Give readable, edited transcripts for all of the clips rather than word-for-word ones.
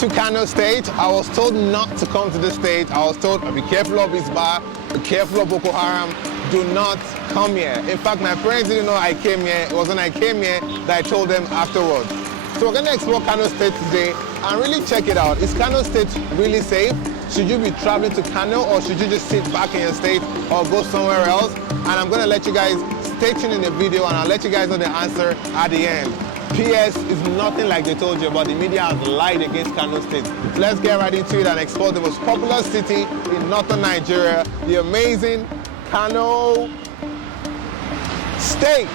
To Kano State, I was told not to come to the state. I was told, be careful of Isba, be careful of Boko Haram, do not come here. In fact, my parents didn't know I came here. It was when I came here that I told them afterwards. So we're gonna explore Kano State today and really check it out. Is Kano State really safe? Should you be traveling to Kano, or should you just sit back in your state or go somewhere else? And I'm gonna let you guys stay tuned in the video, and I'll let you guys know the answer at the end. PS is nothing like they told you about. The media has lied against Kano State. Let's get right into it and explore the most popular city in northern Nigeria, the amazing Kano State.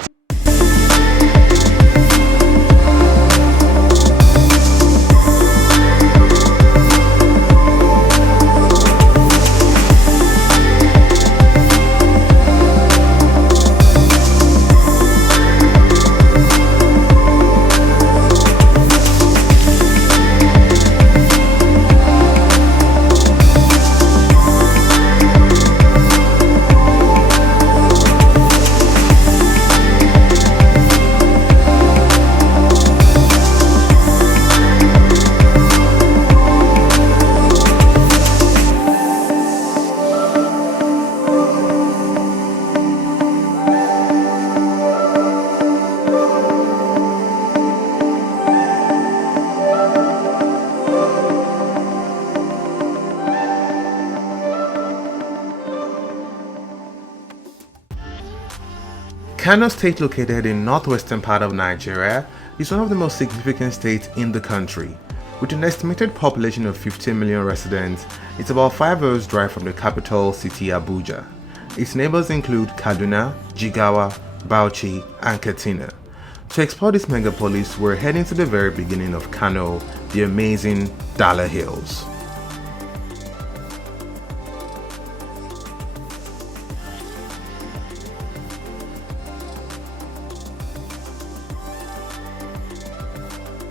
Kano State, located in northwestern part of Nigeria, is one of the most significant states in the country. With an estimated population of 15 million residents, it's about 5 hours drive from the capital city Abuja. Its neighbors include Kaduna, Jigawa, Bauchi, and Katsina. To explore this megapolis, we're heading to the very beginning of Kano, the amazing Dala Hills.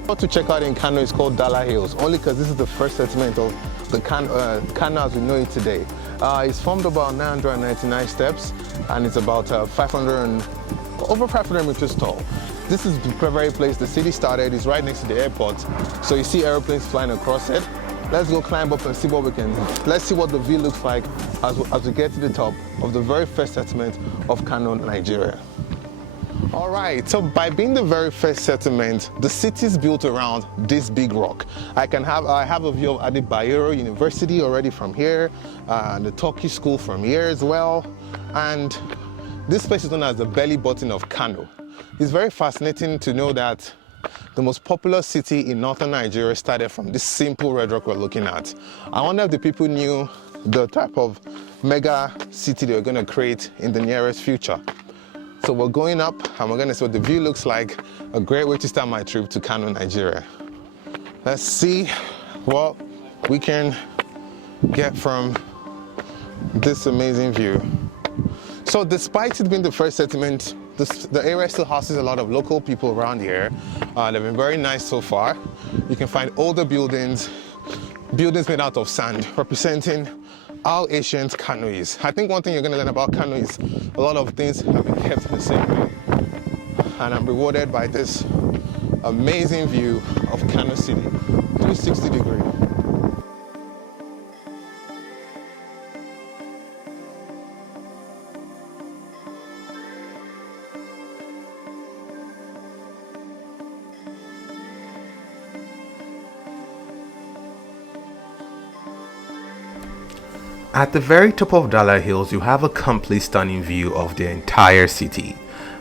What to check out in Kano is called Dala Hills, only because this is the first settlement of the Kano as we know it today. It's formed about 999 steps, and it's about over 500 meters tall. This is the very place the city started. It's right next to the airport, so you see airplanes flying across it. Let's go climb up and see what we can. Let's see what the view looks like as we get to the top of the very first settlement of Kano, Nigeria. All right, so by being the very first settlement, the city is built around this big rock. I have a view of Bayero University already from here, and the Turkish school from here as well. And this place is known as the belly button of Kano. It's very fascinating to know that the most popular city in northern Nigeria started from this simple red rock we're looking at. I wonder if the people knew the type of mega city they were going to create in the nearest future. So we're going up and we're going to see what the view looks like. A great way to start my trip to Kano, Nigeria. Let's see what we can get from this amazing view. So despite it being the first settlement, the area still houses a lot of local people around here. They've been very nice so far. You can find older buildings made out of sand, representing how ancient Kano is. I think one thing you're going to learn about Kano is a lot of things have been kept in the same way. And I'm rewarded by this amazing view of Kano City, 360 degree. At the very top of Dala Hills, you have a complete stunning view of the entire city.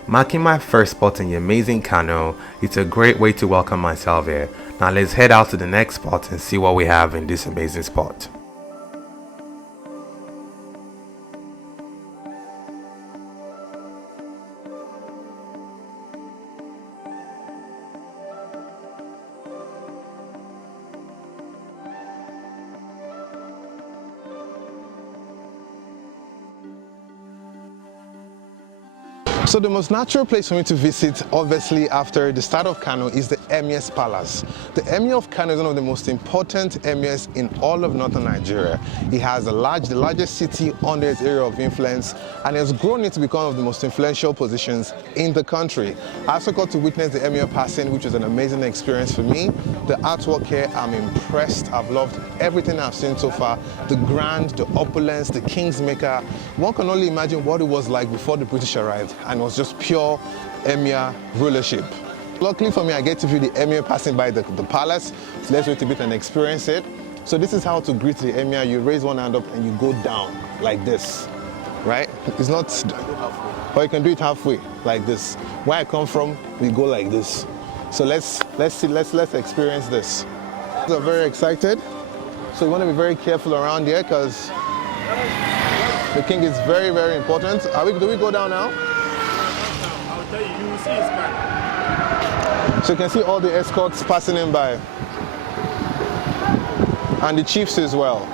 Marking my first spot in the amazing Kano, it's a great way to welcome myself here. Now let's head out to the next spot and see what we have in this amazing spot. So the most natural place for me to visit, obviously after the start of Kano, is the Emir's Palace. The Emir of Kano is one of the most important emirs in all of northern Nigeria. He has the largest city under its area of influence, and has grown into become one of the most influential positions in the country. I also got to witness the Emir passing, which was an amazing experience for me. The artwork here, I'm impressed. I've loved everything I've seen so far. The grand, the opulence, the king's maker. One can only imagine what it was like before the British arrived, and it was just pure Emir rulership. Luckily for me, I get to view the Emir passing by the palace, so let's wait a bit and experience it. So this is how to greet the Emir. You raise one hand up and you go down like this, right? It's not, or you can do it halfway like this. Where I come from, we go like this. So let's experience this. I'm very excited. So you want to be very careful around here because the king is very, very important. Do we go down now? I'll tell you, you will see his car. So you can see all the escorts passing in by. And the chiefs as well.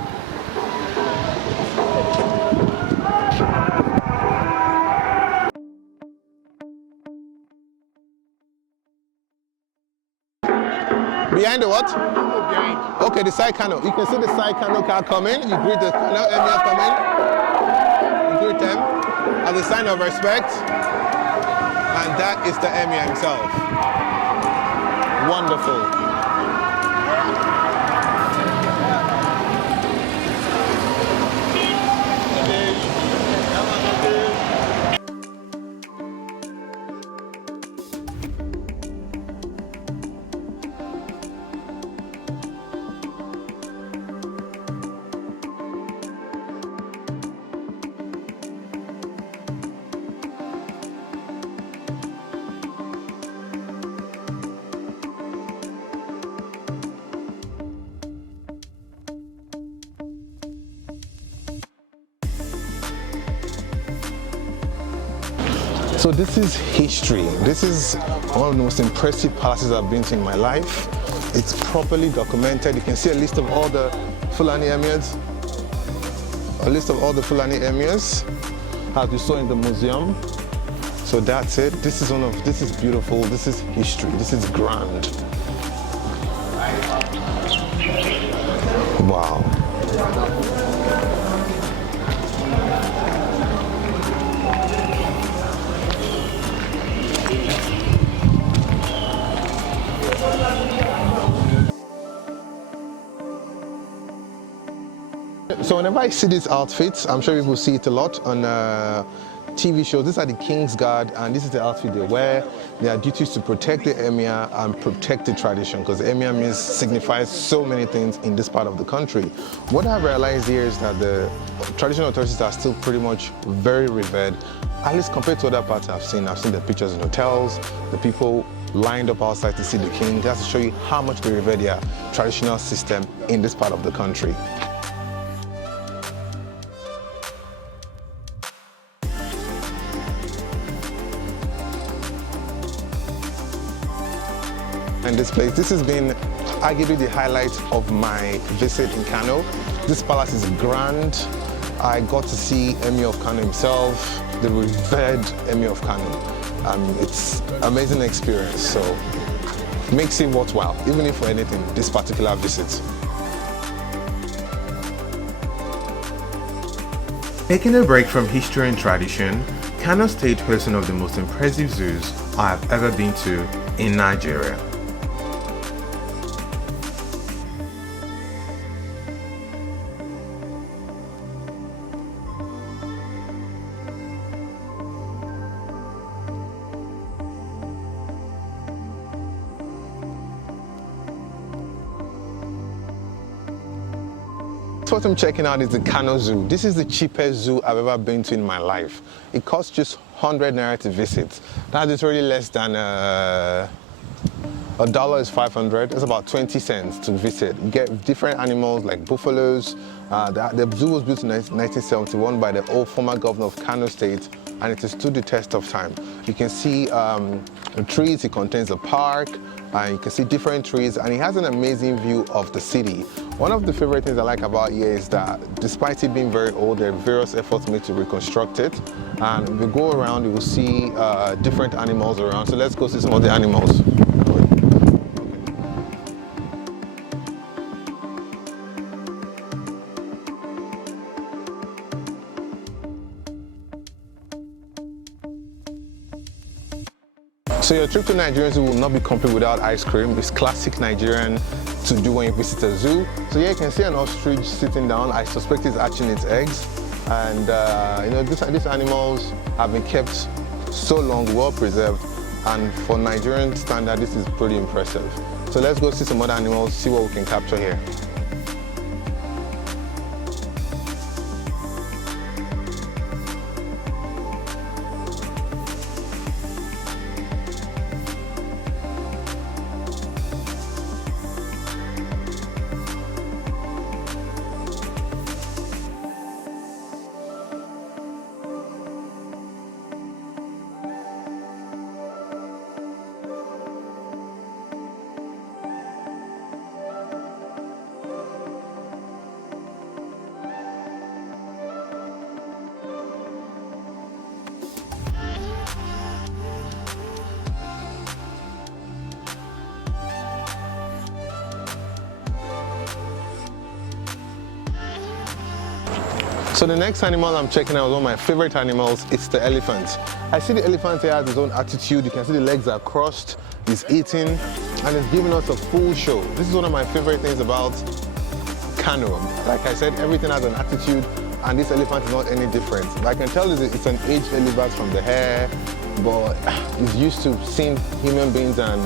Behind the what? Behind. Okay, the side Kano. You can see the side Kano car coming. You greet the Kano Emir coming. You greet them as a sign of respect. And that is the Emir himself. Wonderful. So this is history. This is one of the most impressive palaces I've been to in my life. It's properly documented. You can see a list of all the Fulani emirs. A list of all the Fulani emirs, as we saw in the museum. So that's it. This is beautiful. This is history. This is grand. Wow. So whenever I see these outfits, I'm sure people see it a lot on TV shows. These are the King's Guard, and this is the outfit they wear. Their duties to protect the Emir and protect the tradition, because the Emir signifies so many things in this part of the country. What I've realized here is that the traditional authorities are still pretty much very revered, at least compared to other parts I've seen. I've seen the pictures in hotels, the people lined up outside to see the king. That's to show you how much they revere their traditional system in this part of the country. In this place, this has been arguably the highlight of my visit in Kano. This palace is grand. I got to see Emir of Kano himself, the revered Emir of Kano. It's an amazing experience, so it makes it worthwhile, even if for anything, this particular visit. Taking a break from history and tradition, Kano State hosts one of the most impressive zoos I have ever been to in Nigeria. What I'm checking out is the Kano Zoo. This is the cheapest zoo I've ever been to in my life. It costs just 100 naira to visit. That is really less than $1 is 500. It's about 20 cents to visit. You get different animals like buffaloes. The zoo was built in 1971 by the old former governor of Kano State, and it has stood the test of time. You can see the trees, it contains a park, and you can see different trees, and it has an amazing view of the city. One of the favorite things I like about here is that despite it being very old, there are various efforts made to reconstruct it. And if you go around, you will see different animals around. So let's go see some of the animals. So your trip to Nigeria Zoo will not be complete without ice cream. It's classic Nigerian to do when you visit a zoo. So here you can see an ostrich sitting down. I suspect it's hatching its eggs. And you know, these animals have been kept so long, well preserved. And for Nigerian standard, this is pretty impressive. So let's go see some other animals, see what we can capture here. So the next animal I'm checking out is one of my favorite animals. It's the elephant. I see the elephant here has his own attitude. You can see the legs are crossed, he's eating, and it's giving us a full show. This is one of my favorite things about Kano. Like I said, everything has an attitude, and this elephant is not any different. But I can tell it's an aged elephant from the hair, but he's used to seeing human beings and,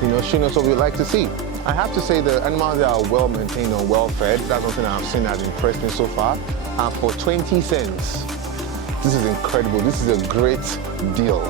you know, showing us what we like to see. I have to say the animals are well maintained and well fed. That's something I've seen that has impressed me so far. And for 20 cents, this is incredible. This is a great deal.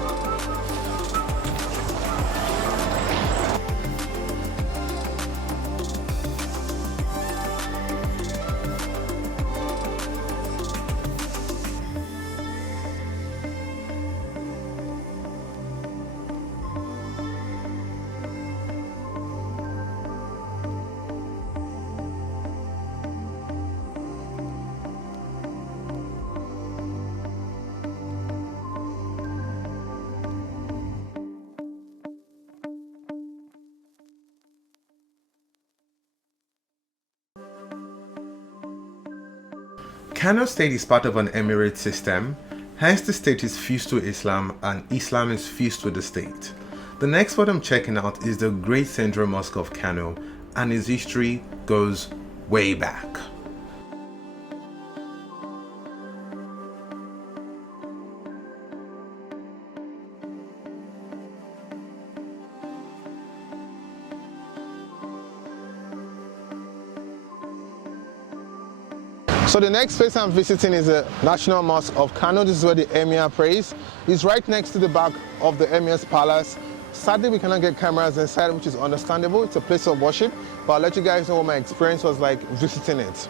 Kano State is part of an emirate system, hence the state is fused to Islam and Islam is fused to the state. The next one I'm checking out is the Great Central Mosque of Kano, and its history goes way back. So the next place I'm visiting is the National Mosque of Kano. This is where the Emir prays. It's right next to the back of the Emir's palace. Sadly, we cannot get cameras inside, which is understandable. It's a place of worship, but I'll let you guys know what my experience was like visiting it.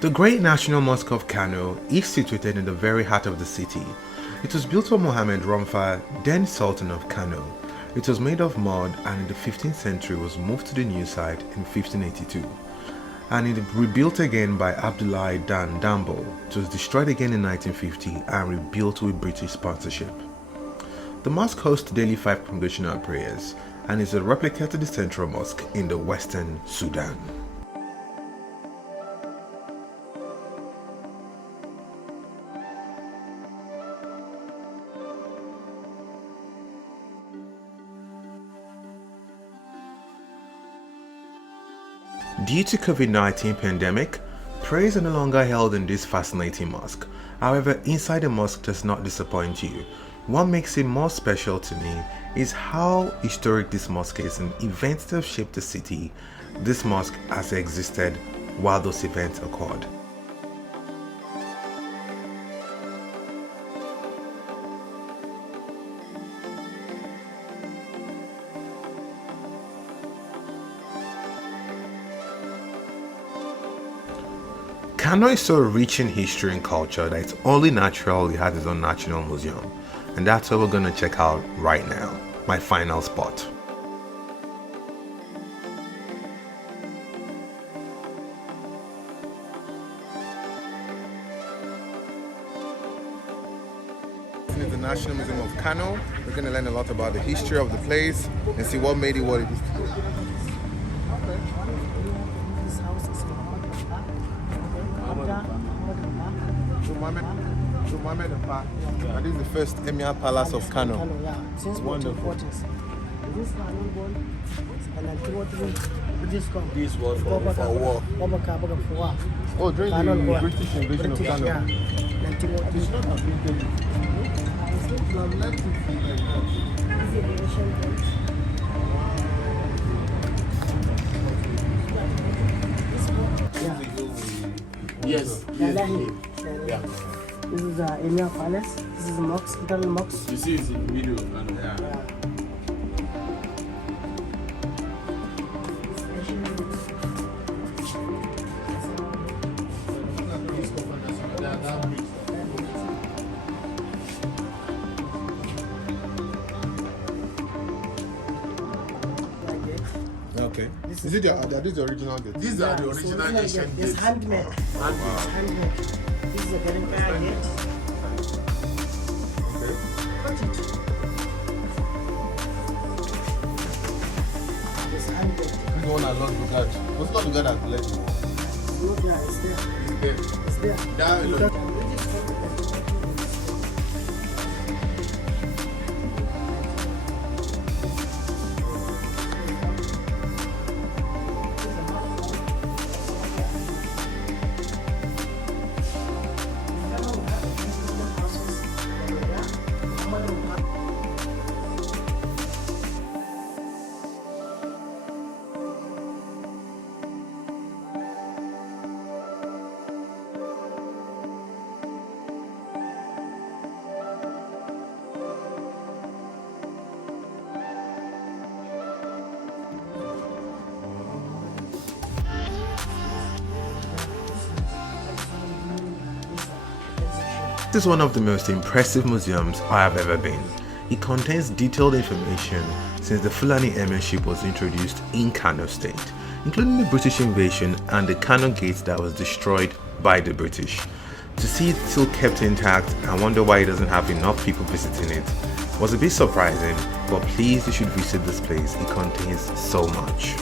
The Great National Mosque of Kano is situated in the very heart of the city. It was built by Mohammed Ramfa, then Sultan of Kano. It was made of mud and in the 15th century was moved to the new site in 1582. And it rebuilt again by Abdullah Dan Dambo. It was destroyed again in 1950 and rebuilt with British sponsorship. The mosque hosts daily 5 congregational prayers and is a replica to the Central Mosque in the Western Sudan. Due to COVID-19 pandemic, prayers are no longer held in this fascinating mosque. However, inside the mosque does not disappoint you. What makes it more special to me is how historic this mosque is and events that have shaped the city. This mosque has existed while those events occurred. Kano is so rich in history and culture that it's only natural it has its own national museum, and that's what we're going to check out right now, my final spot. This is the National Museum of Kano. We're going to learn a lot about the history of the place and see what made it what it is today. Mohammed and Pa. And this is the first Emir Palace of Kano. Since Wonderful. 1440s. This Kano born and ultimately British come. This was for war. Oh, during the British invasion of Kano. Yeah. It's not a big thing. Yes. Dala Hill. This is the Emir Palace. This is the Mosque, internal Mosque. You see, it's in the middle of Kano. Okay. Is it the original gate? These are the original Asian It's gates. handmade. Handmade. This is a very fire gate. Okay. Cut it. It's handmade. This one has not Lugard. What's not Lugard has led you? Look there, it's there. It's there. That You alone. got- This is one of the most impressive museums I have ever been. It contains detailed information since the Fulani Emirship was introduced in Kano State, including the British invasion and the Kano Gate that was destroyed by the British. To see it still kept intact and wonder why it doesn't have enough people visiting it was a bit surprising, but please you should visit this place, it contains so much.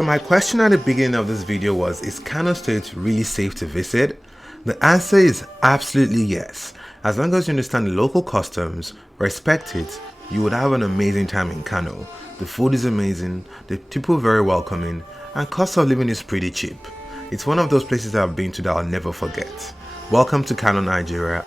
So my question at the beginning of this video was, is Kano State really safe to visit? The answer is absolutely yes. As long as you understand the local customs, respect it, you would have an amazing time in Kano. The food is amazing, the people are very welcoming, and cost of living is pretty cheap. It's one of those places I've been to that I'll never forget. Welcome to Kano, Nigeria.